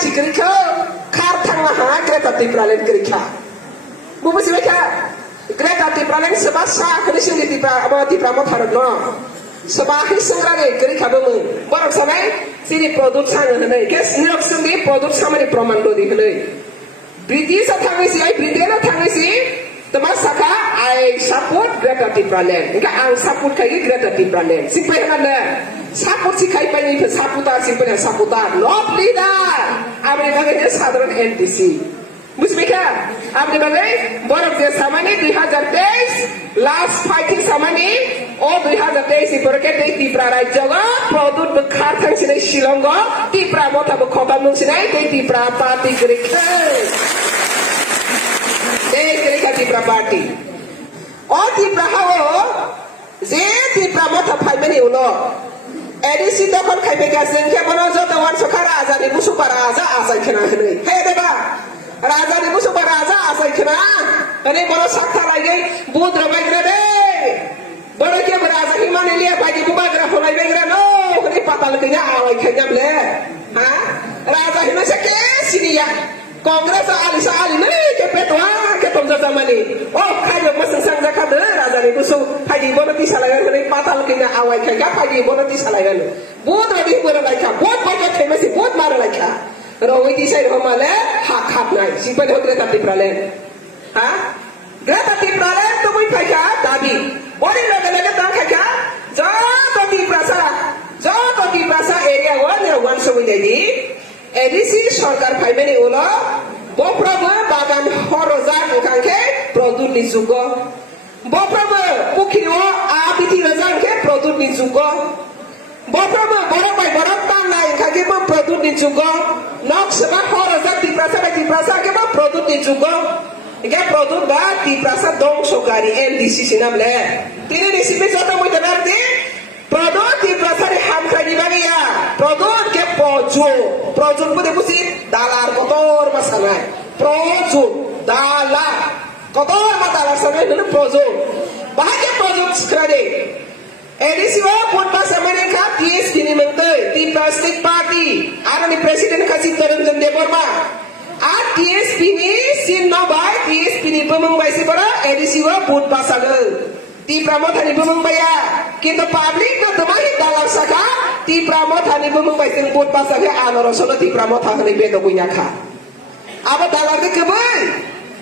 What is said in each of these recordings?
si kerja kar tangga ha kereta tipralan kerja bubu si mereka kereta tipralan sebab sah kerja si tipramot harus no sebab hisengrane kerja bumu borok samai sini produk sangat nih kes nilok sendiri produk sama di proman do di nih British tangga si ay Britain tangga si teman saka ay support Greta Thunberg enggak ang support kayak Greta Thunberg simple mana support si kayak pani supporter simple supporter not leader Amerika ke saধারণ NDC musbika Amerika ke borok dia sama ni 2023 last fighting sama ni oh 2023 ibaratnya di Thunberg jaga produk bekar tang sini Shillong Thunberg mau tahu kota nung sini Thunberg party kerja kerja Thunberg party oh Thunberg hawo je Thunberg mau tahu apa ni ulo edisi dokon kai bega sengke bono jota wan sokara aza ni busu para aza asai kena hene he deba raja ni busu para aza asai kena ane bono sakta lagi budra bagra de bono ke raja himane liya bagi bubagra holai bagra no kini patal kenya awai kenya ble ha raja himane seke sini ya Kongres ali ni ke petwa ke tomza zamani oh kayo masang sang zakat raja ni busu pagi bono ti salagan ni patal kenya awai kenya pagi bono ti salagan buat lagi buat lagi buat pagi kenya si buat mara lagi rawi ti say romale hak nai simpan ho Greta Thunberg ha Greta Thunberg to moi kaya dabi bori laga tang kaya joto ti prasa area one so winedi edisi সরকার ফাইমেনি উলো বপ্রমে বাগান হরজার মুখানকে প্রদুর নিযুগ বপ্রমে পুখিও আবিতি রাজানকে প্রদুর নিযুগ বপ্রমে বড় পাই বড় টাঙ্গাই খাকে প্রদুর নিযুগ নকশবা হরজার তিপ্রাসা কে প্রদুর নিযুগ একে প্রদুর বা Tiprasa দংশকারী NDC সিনামলে তিনি recipe যত মইতে নারদি produk di pasar hamka di bagia produk ke projun pun busi dalar kotor masalah projun dalar kotor masalah sampai dulu projun bahagia projun sekarang edisi pun pas Amerika TS kini mentai di plastik party ada ni presiden kasih turun jam deborma TS ini sin nabai TS ini pemengbai si para edisi pun pas agal di pramothani bumubaya kintu public na tumahi dalam saka di pramothani bumubay ting put pasage anoro solo di pramothani bedo punya ka apa dalar ke kebay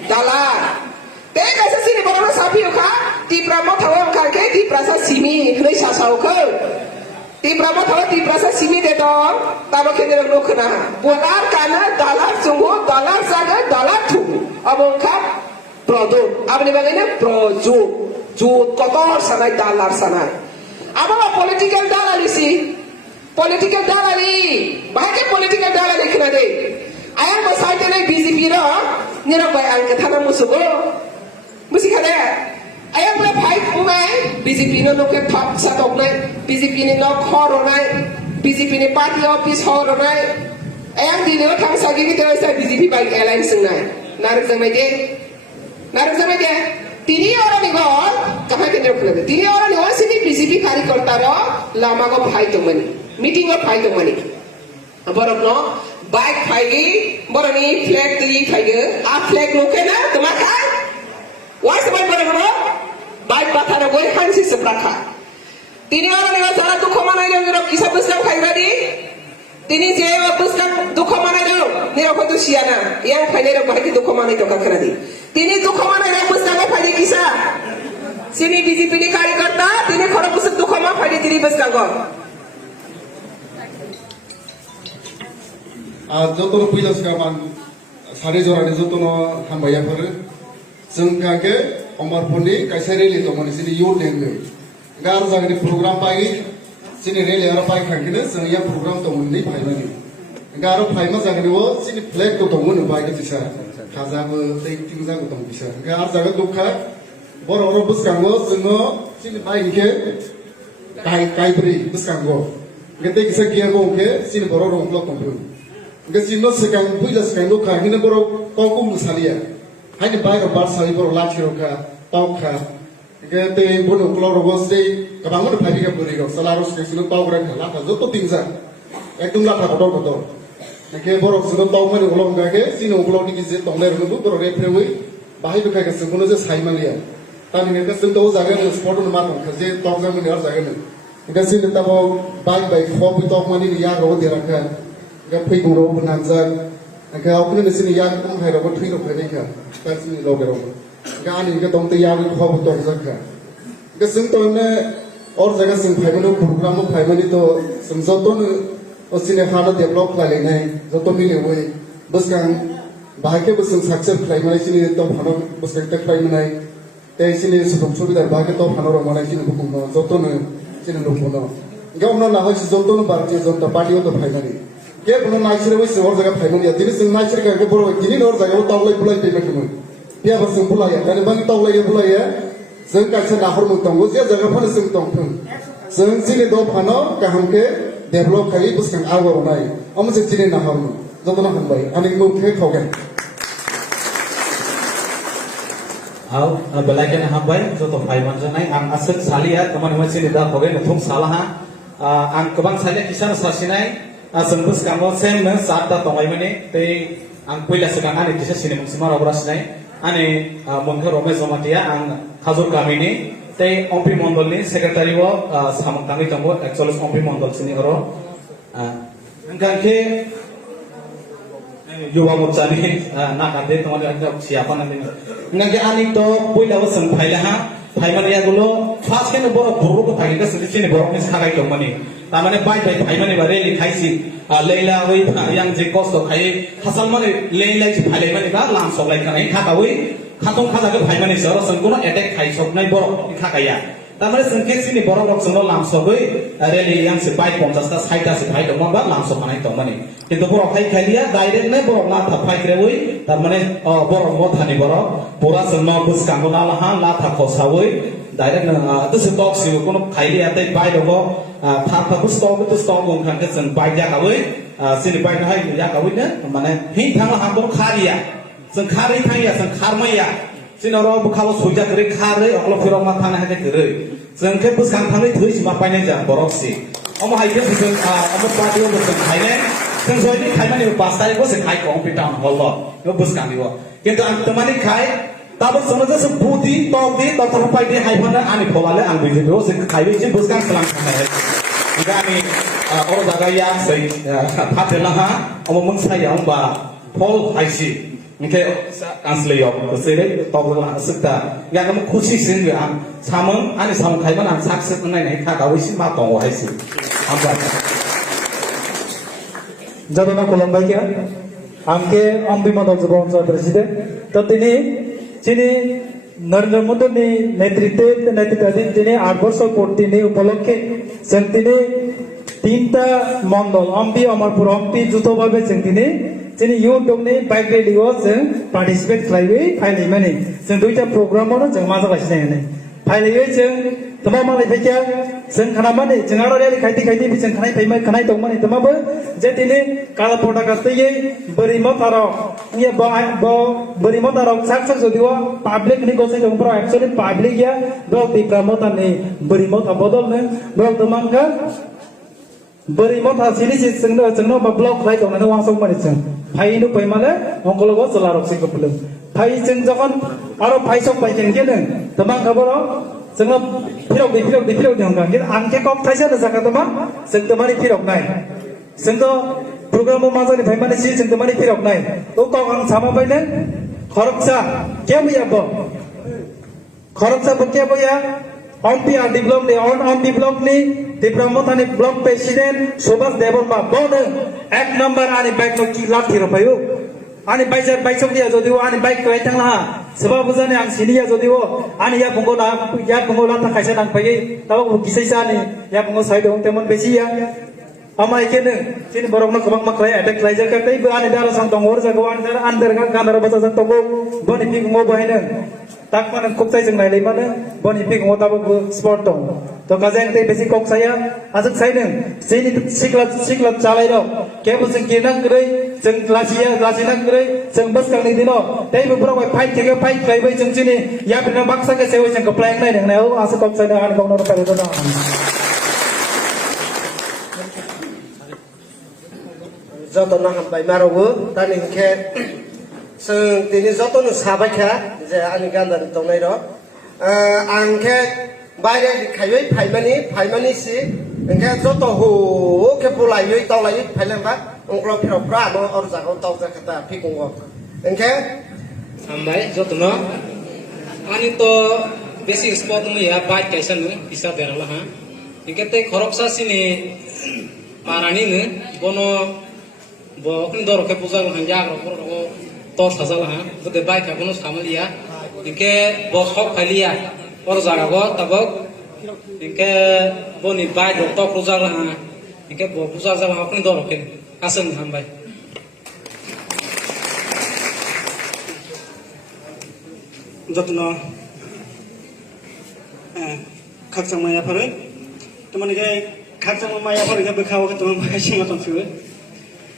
dalar tega sa sini bono sapi ka di pramothawam ka ke di prasa simi hlei sasau ke di pramothawam di prasa simi de dong tabo kene lo khna bolar kana dalar sungo dalar saga dalar thu abong ka produk abni bagainya produk jut kotor sanai dalar sanai apa political dalali si political dalali bahkan political dalali kena deh ayam besar jadi BJP ro nira bay angkat thana musugo musi kada ayam boleh fight umai BJP no loke top satok nai BJP ni no khoro nai BJP ni party office khoro nai ayam di no thang sagi ni terus BJP bay alliance nai narik samai je তিনি orang ni gol kah kendra khulade তিনি orang ni wasini BJP कार्यकर्ता ro lama go phai to mani meeting go phai to mani borok no bike phai gi boroni flag tui phai ge a flag loke na tuma khai was boy borok no bike patha ro goi hansi seprakha তিনি orang ni sara dukho manai ro kisa buslam khai radi তিনি যে buslam dukho manai ro niro ko siana yang phai ro bahaki dukho manai to kakra di তিনি dukho manai ro buslam phai kisa sini BJP ni कार्यकर्ता তিনি khoro busuk dukho ma phai diri buslam go jotono puja sekarang sari jorani jotono hambaya pore jengkake omar poni kaisari lito mani sini yur lengwe gar jagni program pagi sini rele ara pai khangine sengya program to munni phaimani garo phaima jagni wo sini flag to mun bai ke tisa khaja bo tei tingja ko tong bisa gar jaga dukha bor oro buskango jengo sini bai ke kai pri buskango gete kisa kia go ke sini bor oro blok tong Gesino sekang puja sekang luka hina boro kongkum salia hanya baik bar sali boro lachi roka tauka gete bono kloro bosde kabangun phabi ka puri go salaros ke sino tawra khala ka joto tingsa ekdum la kotor Nake borok sudah tahu mana ulang kake, sini ulang ni kisah tongler itu borok referee, bahaya tu kake semua je sai malia. Tapi mereka sudah tahu jaga ni sport tu mana, kerja tahu jaga ni orang jaga ni. Ika sini tahu baik kau itu mana ni yang rawat dia kan, ika pergi guru penanjak, ika aku ni sini yang tu hai rawat three rawat ni kan, kan sini rawat. Ika ani ika tahu tu yang kau itu jaga. Ika sini tahu ni और जगह सिंह भाई बनो programme में भाई बनी तो समझो तो उसने खाना डेवलप कर लेना है जो तो मिले हुए बस का बाकी बस सक्सेस भाई बने इसलिए तो खाना बस एक भाई बने ते इसलिए सुबह सुबह दर बाकी तो खाना रो मना इसलिए बुकुंगा जो तो ने इसलिए लोग बोलो क्या उन्होंने ना हो जो तो ने भारतीय जनता पार्टी हो तो भाई बनी क्या उन्होंने ना इसलिए वैसे और जगह भाई बनी या दिन सिंह ना इसलिए करके बोलो किन्हीं और जगह वो तावले बुलाई पे बैठे हुए क्या बस सिंह बुलाया मैंने बंद तावले बुलाया जों गासै नाहरमो दंगो जे जायगाफोर जों दंथों जों जिनि द फानो गाहामके डेभलप खालि बुसखां आवरनाय अमसे जिनि नाहरमो जतना हमबाय आनि मुखे खावगोन आव बेलायकेन हमबाय जत फाइमान जनाय आं आसक सालिया तमान मोनसे दा खगे नथुम सालाहा आं गोबां सालिया किसान सासिनाय जों बुसखांनो सेम नो सातता दंगाय माने तै आं पहिला सिगां आनि किसा सिनेमसिमा रावरासिनाय आनि मनखो रमेश जमातिया आं खाजुर गामिनि तै अम्पि मण्डलनि सेक्रेटारि व सामंतानि दंगो एक्चुअली अम्पि मण्डल सिनि हरो गांखे युवा मोर्चानि नाकादे तमानि एकटा सियाफानानि गांखे आनि तो पहिलाबो जों फाइलाहा फाइमानिया गुलो फार्स्ट केनो बर बर'खौ फाइलिगा सिनि बर'नि सागाय दंमानि तामाने बाय फाइमानि बारे लिखाइसि लेला वै yang जे कस्ट खाय हासाल माने लेलाय फाइलाय माने बा लाम सलाय खानाय थाकावै खाथं खाजाखौ फाइमानि सर जोंखौनो एटेक खायसबनाय बर' खाखाया तामाने जोंखे सिनि बर' जोंनो लामसबै रेलि यांसे बाय 50 ता 60 ता से फाइ दंमोन बा लामसबनाय दंमानि किन्तु बर' खायखालिया डाइरेक्ट नै बर' लाथा फाइग्रेवै तामाने बर' मथानि बर' पुरा जोंनो बुसकांगो लाहा लाथा खसावै डाइरेक्ट दसे टक्सि कोनो खायलिया तै बाय दंगो थाथा बुस्टक ओंखानके जों बाय जागावै सिनि बाय हाय जागावैनो माने हिं थांला हांबर खारिया जों खारै थांया जों खारमाया जोंनाव बुखालो सयजा गरे खारै अकल फिराव मा थांनो हादे गरे जोंखे बुसखां थांनाय थै सिमा पाइनाय जा बरफसि अम हायके जों अम पार्टियाव जों खायनाय जों जयनि खायमानि पासतारिखौ जों खाय कम्पिटाउन हल यो बुसखांनिव किन्तु आं तमानि खाय ताबो जों जसे बुदि तगदि तथर पाइदि हायफाना आनि फलाले आं बिदिनो जों खायबै जों बुसखां खालाम थानाय गानि अर जागाया सै फातेलाहा अम मोनसाया होमबा फल हायसि Mungkin asli yok, kesini tahu lah sekta. Yang kamu khusus sih ang sama, ane sama kayak mana sukses nai kah kau isi mata orang isi. Apa? Jadi nak Kolombai kya? Angke ambil mana jawab saya presiden. Tapi ini Narendra Modi ni नेतृत्व ini 8 वर्ष पूर्ति ने उपलक्षे संतिने तीनटा मंडल अम्पी अमरपुर अम्पी जुतो बाबे संतिने जोंनि इउटुबनि bike रेलियाव जों participate खालामबाय फाइनाय माने जों दुइटा प्रग्रामावनो जों मा जागासिनो नै फाइनायै जों तमा मालाय फैया जों खानामाने जों आरो रेलि खायथि जों खानाय दंमाने तमाबो जे दिनै काला पटा गासैयै बोरिमो थाराव ये बोरिमो थाराव साक्सेस जदिवा पाब्लिक नि गसै दंफ्रा एक्चुअली पाब्लिक या ब्लॉक दिग्रामो तानि बोरिमो थाबदलनो ब्लॉक दमांगा बोरिमो थासिनि जोंनो ब्लॉक खाय दंनो वासौ माने जों फाइनो पैमाले अंकलगो जलारक्सि कपलम फाइ जों जखन आरो फाइसक पाइकेन गेनो तमां खबराव जोंनो फिरक देहंगा किन्तु आंके कम थाइसा जाका तमा जों तमानि फिरक नाय जोंनो प्रोग्रामाव मा जानि फाइमाने सि जों तमानि फिरक नाय ओ कम आं सामाबायनो खरकसा के बुयाबो खरकसा बके बुया अम्पी आदि ब्लॉक ने और अम्पी ब्लॉक ने दिप्रामोतानि ब्लॉक प्रेसिडेंट सुभाष देवबर्मा बोनो एक नंबर आनि बाइक नो की लाथि रपायो आनि बाइक सदिया जदिव आनि बाइक काय थांला सबा बुजाने आं सिनिया जदिव आनि या पंगो लाथा खायसा नांफायै ताबो गिसैसा आनि या पंगो साइड दं तेमन बेसिया आमा एकेनो सिनि बरकनो गोबां माख्लाय एटेक लाइजाखै दैबो आनि दारा सां दं हर जागौ आनि दारा आन्दार गानार बाजा जां दंगौ बनि पिगङो बहायनो tak mana koksai jeng nai mana boni pik ngota bu sport dong to kajang te besi koksaya asuk sai neng sini siklat calai do ke bu jeng kinang grei jeng lasina grei jeng bus kang dino tei bu pro wai fight ke fight kai bai jeng sini ya bina baksa ke sewa jeng keplang nai neng nai asuk koksai na an bong no pa do जतन हामबाय मारावबो दा निखे जों दिनै जतन साबायखा जे आंनि गान्दानि दंनाय र' आंखे बायरे खायै फाइमानि सि ओंखे जत हो के बुलायै दावलायै फाइलांबा अंग्ल फिराफ्रा आनो अर जागाव दाव जाखाता फिगुंग ओंखे हामबाय जतन आंनि तो बेसिक स्पॉट मुया बाइक कैसन हिसाब देरला हा इकेते खरकसा सिनि पारानि न बनो बखनि दरके पूजा गन जाग्र पर तो साजाला हा बदे बाइक का बनो सामलिया इनके बसक फैलिया और जागाव तबक इनके बनि बाइक तो पूजा ला हा इनके पूजा जाला अपनि दरके आसन हामबाय जतन खाकसां मायाफोर तमने खाकसां मायाफोर के बेखाव के तम सिंगा तमसु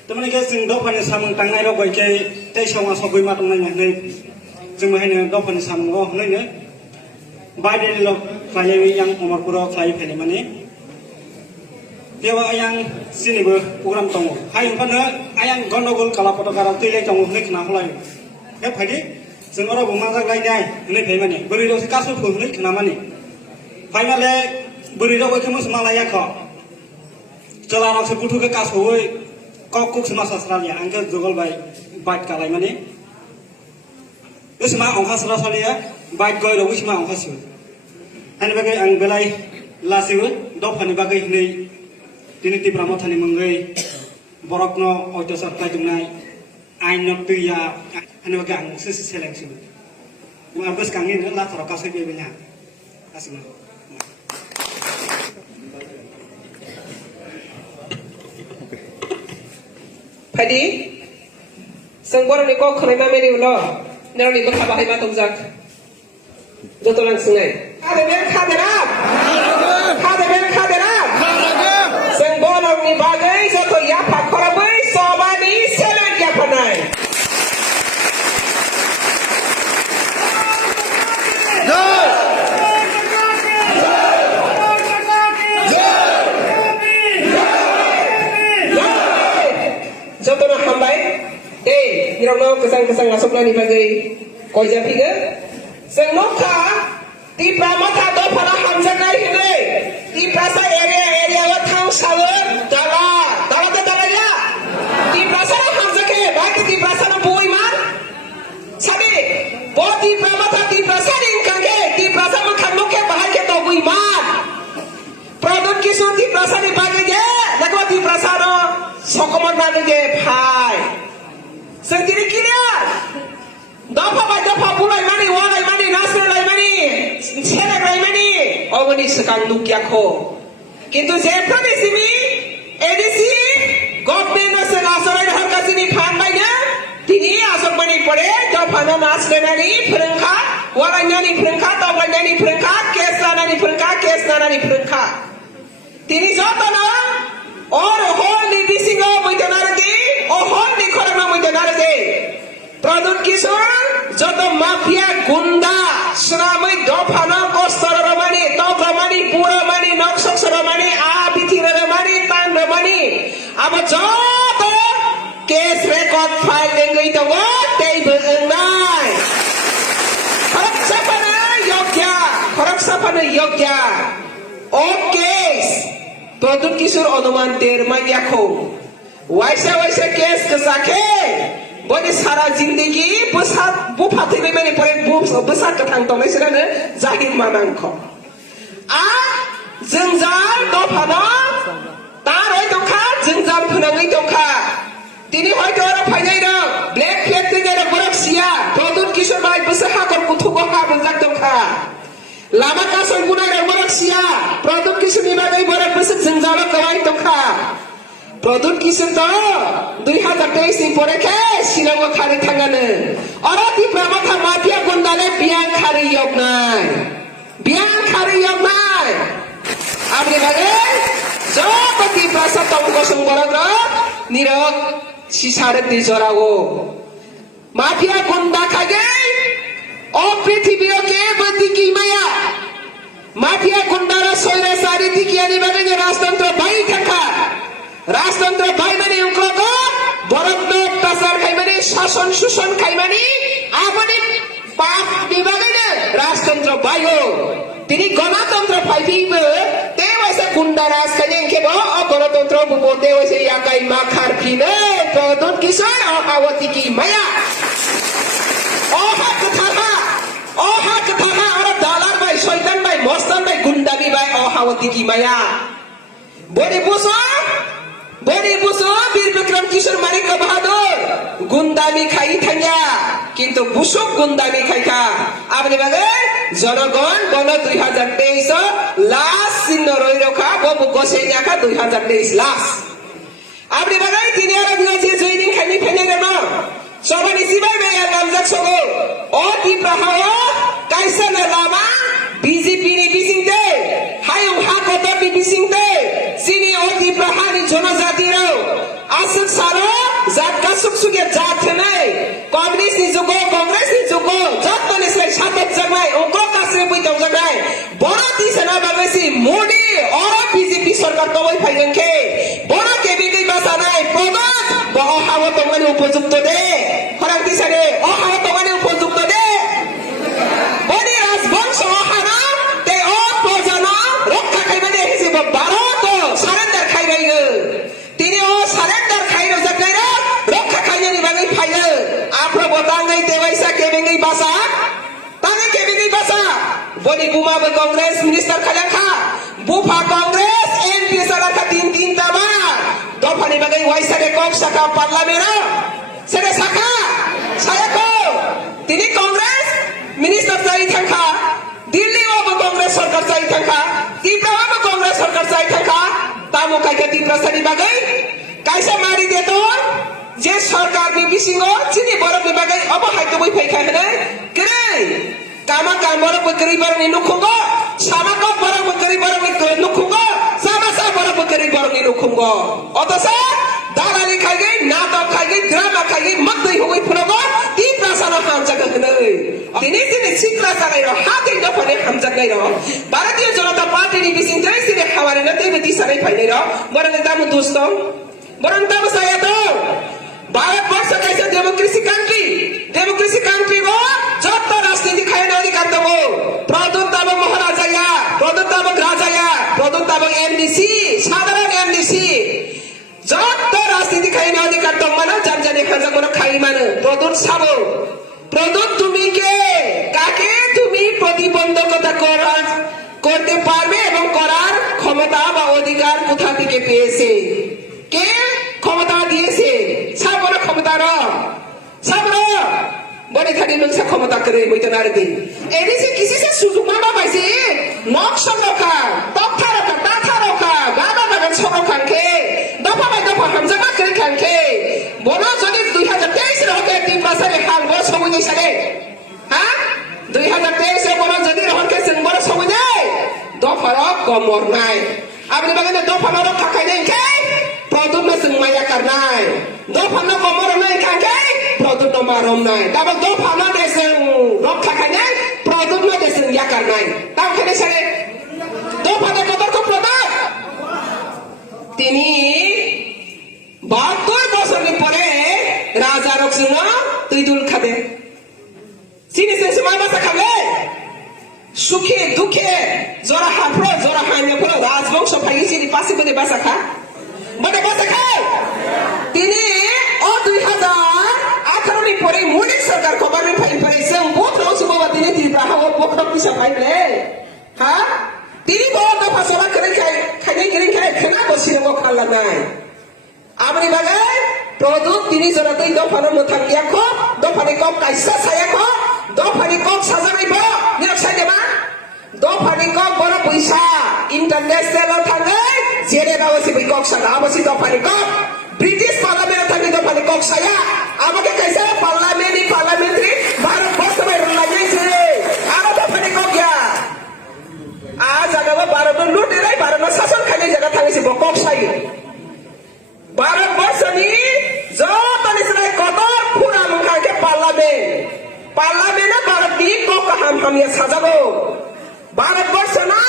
तमने जों दफानि सामं थांनाय र गयके तै समा सबै मा दंनाय नै जों माहायनो दफानि सामंग होनैनो बायदेल खायै यां अमरपुर खायै फैले माने देवा आयां सिनिबो प्रग्राम दङ हाय ओंखारनो आयां गन्डगोल काला पटकाराव तैले दङ होनै खोना हलाय हे फायदि जों अराबो मा जागलायनाय होनै फै माने बोरैल'सो कासो होनै खोना माने फाइनाले बोरैल'बो खोमस मालायाख चलानावसो बुथुके कासोयै कक समाज सासरालिया आंखौ जगलबाय बाइक कालाय माने उसमा अंखा सरासलिया बाइक गयरो उसमा अंखासियो हानि बागै आं बेलाय लासिबो दफानि बागै हनै दिनै तिब्रा मथानि मंगै बरकनो अयतसार खायदुंनाय आइन तैया हानि बागै आं सोसो सेलेंसिबो मा बसकांनि लाथाराव कासै बेबेना आसिनो Padi, sengborong ni kau kerana meri ulo, nero ni berkah bahaya matung zak, jodoh langsung ay. Kader, sengborong ni bagai jodoh ya pak korabai sobani selang ya panai. Hirauno kesang-kesang masuk ni bagai kau jadi ke? Semua di pramata do pada hamzanai ini di prasa area watang salur dalam ya di prasa hamzake baik di prasa bui man sabi bot di pramata di prasa ingkangke di prasa makan muke bahaya ke to bui man produk kisur di prasa ni bagai je nak di prasa no sokomon nani je pai sendiri kira dapat pulai walai mani nasir lai mani selek lai mani ogni sekang nukia ko kintu jepra di sini edisi government nasir nasir harga sini pandai nya tini asok mani pore dapana nasir nani perengka walai nani perengka tawai nani perengka kes nani perengka tini jatana और whole नी बिसिंगो मुइतनारगे O whole नी खरमा मुइतनारगे प्रदुत किशोर जतो mafia गुंडा श्रामै दफाना कस्तर रमानी तप रमानी पुरा मानी नक्सक रमानी आ बिथिर रमानी तान रमानी अब जतो केस रेकर्ड फाइल देंगै दङ त्यही बजनाय खरक सपना योग्य okay Produk kisur onoman ter magyako. Waisa kes kesake. Bodi sara zindagi besar bupati memang pore besar ketang tong mesra ne zahir manangko. Jengjal dofano taroi dongka jengjal penangai dongka. Tini hoyto orang painai dong. Black flag tinggal ada borak sia. Produk kisur baik besar hakor kutuko ha bezak dongka. Lama kasar guna ada borak sia. Produk kisur ni bagai borak besar jengjal kawai dongka. Produk kisur to 2023 ni pore ke silang khari thangane. Orang di pramata mafia gundale biang khari yognai. Abdi bagai jopati prasa tongko sungboragra nirok sisare tijorago. Mafia gunda kage o prithibiro ke batiki maya. Mafia gundara soire sari dikiani bagai rashtantra bai thaka. Rashtantra bai mane ungko বরং অত্যাচার খাইমানি শাসন শোষণ খাইমানি আপনি পাপ বিভাগে রাজতন্ত্র বাইও তিনি গণতন্ত্র ফাইবিবো তে ওইসে গুন্ডারাজ খাইলেন খেব গণতন্ত্র বুবো তে ওইসে ইয়াকাই মা খারফিনে প্রদুত কিশোর অহাবতী কি মায়া অহা কথাহা আর দালার ভাই শয়তান ভাই মস্তান ভাই গুন্ডামি ভাই অহাবতী কি মায়া বড়ি বুঝো বীর বিক্রম কিশোর মানিক্য বাহাদুর গুন্দামি খাই থাইয়া কিন্তু বুসুক গুন্দামি খাইখা আপনি বাগে জনগণ গণ 2023 লাস্ট চিহ্ন রই রখা ববু গসে নাখা 2023 লাস্ট আপনি বাগে তিনি আর দিয়েছে জয়দিন খাইনি ফেনে গেল সবাই সিবাই মেয়া নামজাক সগো ও দি প্রহায় কাইসা না লামা বিজেপি নি বিসিংতে হায়ু হা কত বি বিসিংতে সিনি ও দি প্রহানি জনজাতির আসুক সারা জাত কা সুকসুকে জাত নাই কংগ্রেস নি যুগ যত নিসলাই সাতত জায়গায় ওকো কাছে বইতাও জায়গায় বড় দিছেনা বাগেসি মোদি আর বিজেপি সরকার কবই ফাইলেন খে বড় কেবিকে বাসা নাই প্রগত অহাবত মানে উপযুক্ত দে ফরাক দিছারে অহাবত মানে উপযুক্ত দে বড়ি রাজবংশ অহানা তে অপ্রজনা রক্ষা খাইবে দে হিসেব ভারত সারেন্ডার খাইবাই তিনি ও সারেন্ডার খাইরো জায়গায় রক্ষা খাইনি বাগৈ ফাইলে আপনি বতাঙ্গাই দেবাইসা কেবিকে বাসা তাঙ্গে কেবিকে বাসা বড়ি বুমাবে কংগ্রেস মিনিস্টার খালেখা বুফা কংগ্রেস এমপি সারাখা তিন তাবার দফানি বাগৈ ওয়াইসারে কম শাখা পার্লামেন্ট সেরে শাখা সায়াকো তিনি কংগ্রেস মিনিস্টার চাই থাকা দিল্লি ও কংগ্রেস সরকার চাই থাকা ত্রিপুরা ও কংগ্রেস সরকার চাই থাকা তামো কাইকে ত্রিপুরা সারি বাগৈ কাইসা মারি দেতো যে সরকার নি বিসিঙ্গ চিনি বড় বিভাগে অবহাইতো বই ফাইখা হেনে কেরে কামা কামবড় বকরি বড় নি নুখুঙ্গ সামাক বড় বকরি বড় নি নুখুঙ্গ সামাসা বড় বকরি বড় নি নুখুঙ্গ অতস দালালি খাইগে নাটক খাইগে ড্রামা খাইগে মতই হই ফুলগ ত্রিপুরা সারা হামজাগ হেনে তিনি শিক্ষা চালাই হাতে দফানে হামজাগ নাই ভারতীয় জনতা পার্টি নি বিসিং জয় সিনে খাওয়ারে না তেবে দিসারে ফাইনে বরং দাম দোস্ত বরং দাম সায়াত ভারতবর্ষ कैसे डेमोक्रेसी कंट्री गो যত রাজনীতি খাইনে অধিকার দেব প্রদত্তাবক মহারাজায়া প্রদত্তাবক রাজায়া প্রদত্তাবক এমডিসি সাধারণ এমডিসি যত রাজনীতি খাইনে অধিকার দেব মানে জানজানি খাজা কোনো খাই মানে প্রদত্ত সাবো প্রদত্ত তুমি কে কাকে তুমি প্রতিবন্ধকতা করতে পারবে এবং করার ক্ষমতা বা অধিকার কোথা থেকে পেয়েছে কে ক্ষমতা দিয়েছে সাবর ক্ষমতার সাবর বলে থাকি নকশা ক্ষমতা করে বইতে না রে এদিকে কিসি সে সুযোগ মামা পাইছে নকশা রখা তথা রখা তাথা রখা গাদা বাগান সরকারকে দফা বাই দফা হামজামা করে খানকে বড় যদি 2023 রকে 3 বছরে খান বড় সময় নেই সালে হ্যাঁ 2023 এ বড় যদি রহনকে সিং বড় সময় নেই দফা রক কমর নাই আপনি বাগানে দফা রক থাকাই নেই কে produk na sing maya karnai dofan na komor nai kangai produk na marom nai dabal dofan na deseng rok kangai produk na deseng ya karnai tahu kene sare dofan na kotor ko produk তিনি 72 বছর পরে রাজা rock সিংহ তুই দুল খাবে চিনি সে সময় বাসা খাবে সুখে দুঃখে জরা হাফড়ো জরা হাইনে পড়ো রাজবংশ ফাইছি পাশে বলে বাসা খা বলে বাসা খায় তিনি ও 2018 নি পরে মোদি সরকার গভর্নমেন্ট ফাইল করেছে বহুত রসুবাবা তিনি ত্রিপুরা হাওয়া পক্ষক পিছা ফাইলে হ্যাঁ তিনি বহুত দফা সভা করে খাই খেনা বসি রেবো খাল্লা নাই আমরি বাগাই প্রদুত তিনি জনাতেই দফানো মথাঙ্গিয়া খো দফানি কম কাইসা ছায়া খো দফানি কম সাজানাই বড় নিরক্ষাই দেবা দফানি কম বড় পয়সা ইন্টারন্যাশনাল থাঙ্গে জেরে বাবসি বই কক সাদা আবসি দফানি কম ব্রিটিশ পার্লামেন্ট থাঙ্গে দফানি কক ছায়া আমাকে কাইসা পার্লামেন্টারি ভারতবর্ষ মে লাগাইছে আর দফানি কম গিয়া আজ আগাবা ভারত লুটে রাই ভারত শাসন খালি জায়গা থাঙ্গিছে কক ছাই ভারতবর্ষ নি যত নিসরাই কত পুরা মুখাকে পার্লামেন্ট ভারত নি কক হামিয়া সাজাবো ভারতবর্ষ না